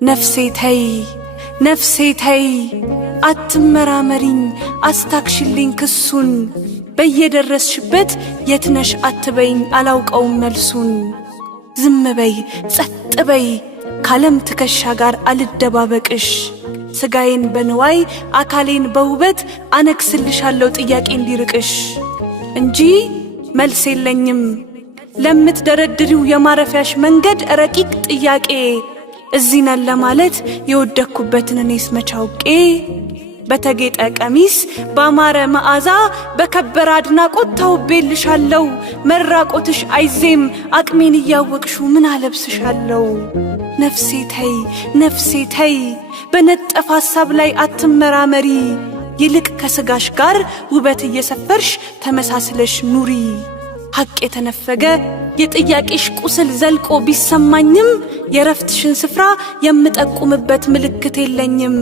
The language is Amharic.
ነፍሴ ተይ አትመራመሪኝ አስታክሽልኝ ክሱን በየደረስሽበት የትነሽ አትበይኝ አላውቀውም መልሱን ዝም በይ ጸጥ በይ ካለም ትከሻ ጋር አልደባበቅሽ ስጋዬን በንዋይ አካሌን በውበት አነክስልሻለሁ ጥያቄ እንዲርቅሽ እንጂ መልስ የለኝም ለምትደረድሪው የማረፊያሽ መንገድ ረቂቅ ጥያቄ እዚህ ነን ለማለት የወደኩበትን እኔስ መቻውቄ በተጌጠ ቀሚስ ባማረ መዓዛ በከበረ አድናቆት ተውቤልሻለሁ መራቆትሽ አይዜም አቅሜን እያወቅሹ ምን አለብስሻለሁ ነፍሴ ተይ በነጠፈ ሐሳብ ላይ አትመራመሪ ይልቅ ከስጋሽ ጋር ውበት እየሰፈርሽ ተመሳስለሽ ኑሪ ሐቅ የተነፈገ የጥያቄሽ ቁስል ዘልቆ ቢሰማኝም የረፍትሽን ስፍራ የምጠቁምበት ምልክት የለኝም